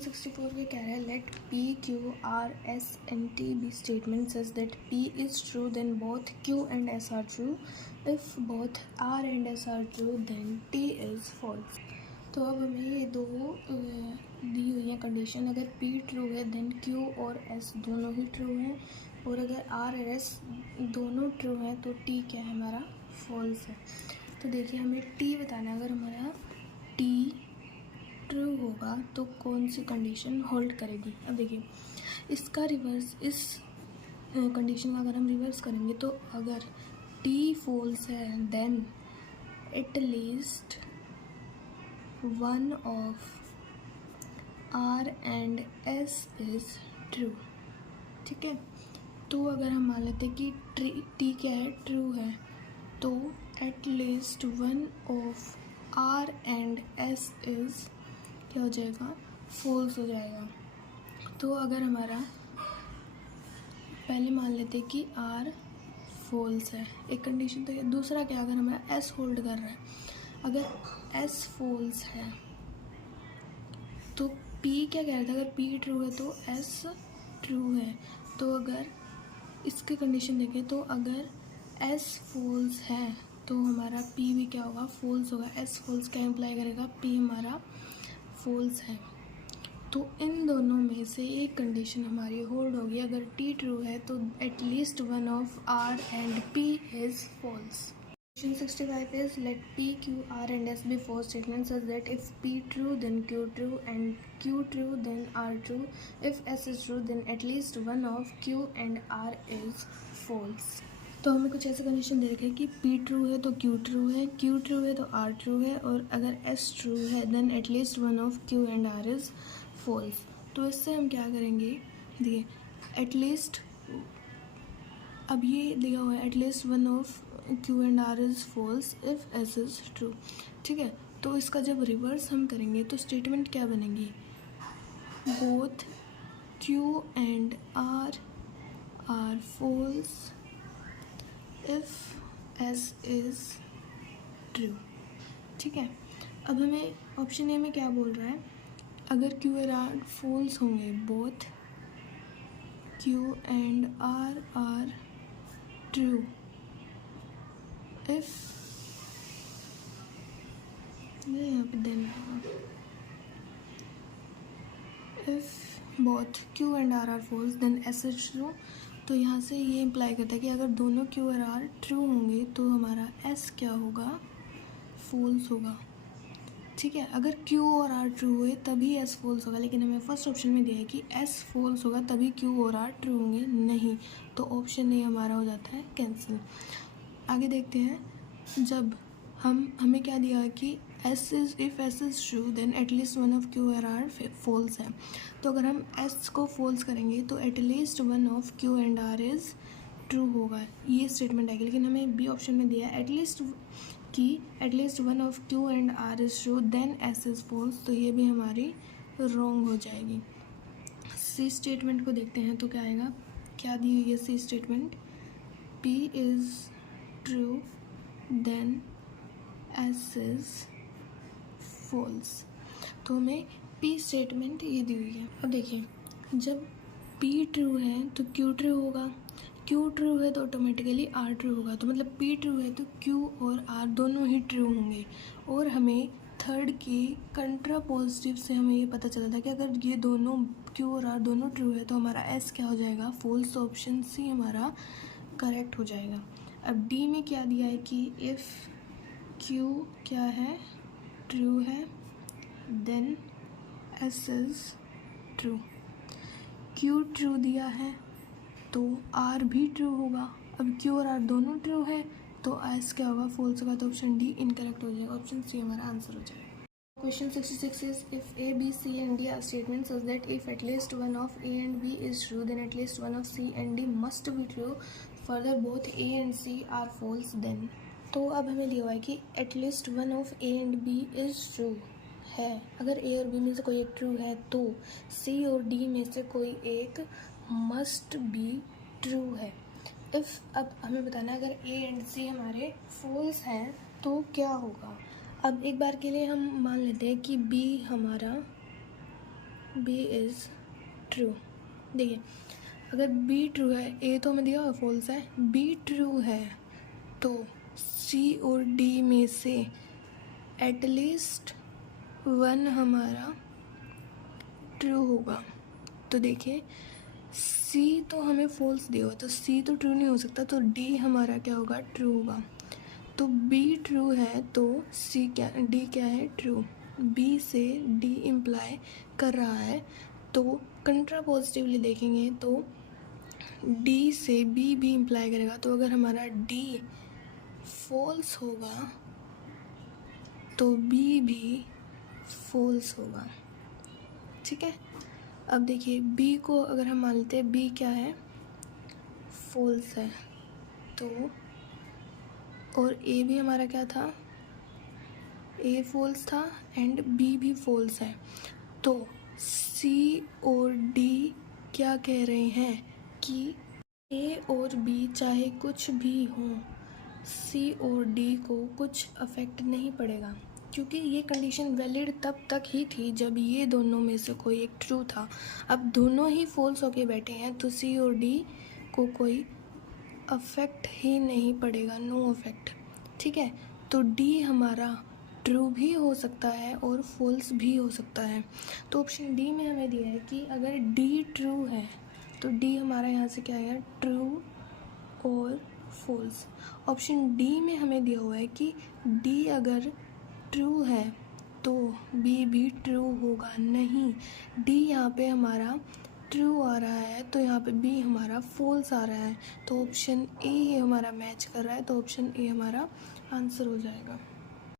64 के कह रहा है late P, Q, R, S and T be statement says that P is true then both Q and S are true. If both R and S are true then T is false. तो अब हमें ये दो दी हुई है condition. अगर P true है then Q और S दोनों ही ट्रू हैं, और अगर R और S दोनों ट्रू हैं तो T क्या है हमारा फॉल्स है. तो देखिए हमें T बताना है. अगर हमारा T ट्रू होगा तो कौन सी कंडीशन होल्ड करेगी. अब देखिए इसका रिवर्स, इस कंडीशन का अगर हम रिवर्स करेंगे तो अगर T फॉल्स है then at least one of R and S is true. ठीक है, तो अगर हम मान लेते हैं कि T क्या है ट्रू है तो at least one of R and S is क्या हो जाएगा फॉल्स हो जाएगा. तो अगर हमारा पहले मान लेते हैं कि R फॉल्स है, एक कंडीशन तो ये. दूसरा क्या, अगर हमारा S होल्ड कर रहा है, अगर S फॉल्स है तो P क्या कह रहा था, अगर P ट्रू है तो S ट्रू है. तो अगर इसकी कंडीशन देखें तो अगर S फॉल्स है तो हमारा P भी क्या होगा फॉल्स होगा. S फॉल्स क्या इम्प्लाई करेगा, P हमारा फॉल्स है. तो इन दोनों में से एक कंडीशन हमारी होल्ड होगी. अगर T ट्रू है तो at least one of R and P is false. Question 65 is let P, Q, R and S be false statements such that if P true then Q true and Q true then R true. If S is true then at least one of Q and R is false. तो हमें कुछ ऐसे condition दे रखे हैं कि P true है तो Q true है, Q ट्रू है तो R ट्रू है, और अगर S ट्रू है then at least one of Q and R is false. तो इससे हम क्या करेंगे, देखिए एट लीस्ट, अब ये दिया हुआ है at least one of Q and R is false if S is true. ठीक है, तो इसका जब रिवर्स हम करेंगे तो स्टेटमेंट क्या बनेगी, both Q and R are false if S is true. ठीक है, अब हमें ऑप्शन ए में क्या बोल रहा है, अगर Q और R फॉल्स होंगे, both Q and R are true if, ये यहाँ पे देना होगा, if both Q and R are false then S is true. तो यहाँ से ये इम्प्लाई करता है कि अगर दोनों Q और R ट्रू होंगे तो हमारा S क्या होगा फॉल्स होगा. ठीक है, अगर Q और R ट्रू हुए तभी S फॉल्स होगा, लेकिन हमें फर्स्ट ऑप्शन में दिया है कि S फॉल्स होगा तभी Q और R ट्रू होंगे, नहीं. तो ऑप्शन ए हमारा हो जाता है कैंसिल. आगे देखते हैं, जब हमें क्या दिया है कि S is if S is true then at least one of Q और R फॉल्स है. तो अगर हम S को फॉल्स करेंगे तो at least one of Q and R is true होगा, ये स्टेटमेंट आएगी. लेकिन हमें बी ऑप्शन में दिया है at least one of Q and R is true then S is false, तो ये भी हमारी रॉन्ग हो जाएगी. सी स्टेटमेंट को देखते हैं तो क्या आएगा, क्या दी हुई है C statement, P is true then S is false. तो हमें P स्टेटमेंट ये दी हुई है. अब देखिए जब P ट्रू है तो Q ट्रू होगा, Q ट्रू है तो ऑटोमेटिकली R ट्रू होगा. तो मतलब P ट्रू है तो Q और R दोनों ही ट्रू होंगे. और हमें थर्ड की कंट्रा पॉजिटिव से हमें ये पता चला था कि अगर ये दोनों Q और R दोनों ट्रू है तो हमारा S क्या हो जाएगा फॉल्स. तो ऑप्शन सी हमारा करेक्ट हो जाएगा. अब D में क्या दिया है कि इफ़ Q क्या है ट्रू है then S is true. Q true दिया है तो R भी ट्रू होगा. अब Q और R दोनों ट्रू है तो S क्या होगा फॉल्स होगा. तो ऑप्शन डी इनकरेक्ट हो जाएगा, ऑप्शन सी हमारा आंसर हो जाएगा. Question 66 is if A, B, C and D are statements such that if at least one of A and B is true then at least one of C and D must be true. Further both A and C are false then. तो अब हमें दिया हुआ है कि at least one of A and B is true है. अगर A और B में से कोई एक ट्रू है तो C और D में से कोई एक must be true है. इफ़ अब हमें बताना है अगर A एंड C हमारे false हैं तो क्या होगा. अब एक बार के लिए हम मान लेते हैं कि B हमारा बी इज़ ट्रू। देखिए अगर बी ट्रू है, ए तो हमें दिया हुआ फॉल्स है, बी ट्रू है तो सी और डी में से एटलीस्ट वन हमारा ट्रू होगा। तो देखिए सी तो हमें फॉल्स दिया हुआ, तो सी तो ट्रू नहीं हो सकता, तो डी हमारा क्या होगा, ट्रू होगा। तो बी ट्रू है तो सी क्या, डी क्या है, ट्रू। बी से डी इम्प्लाई कर रहा है, तो कंट्रा पॉजिटिवली देखेंगे तो डी से बी भी इम्प्लाई करेगा। तो अगर हमारा डी फॉल्स होगा तो बी भी फॉल्स होगा। ठीक है, अब देखिए बी को अगर हम मान लेते हैं बी क्या है, फॉल्स है, तो और ए भी हमारा क्या था, ए फॉल्स था एंड बी भी फॉल्स है, तो सी और डी क्या कह रहे हैं कि ए और बी चाहे कुछ भी हो, सी और डी को कुछ अफेक्ट नहीं पड़ेगा, क्योंकि ये कंडीशन वैलिड तब तक ही थी जब ये दोनों में से कोई एक ट्रू था। अब दोनों ही फॉल्स होके बैठे हैं तो सी और डी को कोई अफेक्ट ही नहीं पड़ेगा, नो अफेक्ट। ठीक है, तो डी हमारा ट्रू भी हो सकता है और फॉल्स भी हो सकता है। तो ऑप्शन डी में हमें दिया है कि अगर डी ट्रू है तो डी हमारा यहाँ से क्या है, ट्रू और फॉल्स। ऑप्शन डी में हमें दिया हुआ है कि डी अगर ट्रू है तो बी भी ट्रू होगा, नहीं, डी यहाँ पे हमारा ट्रू आ रहा है तो यहाँ पे बी हमारा फॉल्स आ रहा है, तो ऑप्शन ए हमारा मैच कर रहा है, तो ऑप्शन ए हमारा आंसर हो जाएगा।